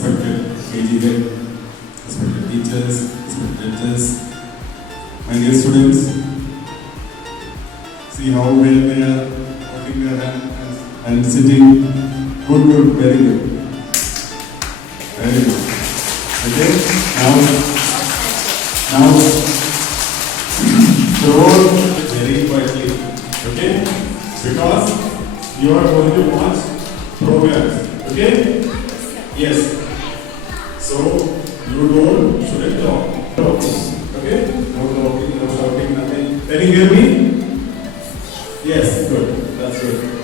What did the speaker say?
respected KG head, respected teachers, respected judges, my dear students, see how well they are putting their hands and sitting. Good, good, very good. Very good. Okay, now, roll very quietly. Okay, because you are going to watch programs. Okay, yes. So you shouldn't talk. Okay, no talking, no shouting, nothing. Can you hear me? Yes, good. That's good.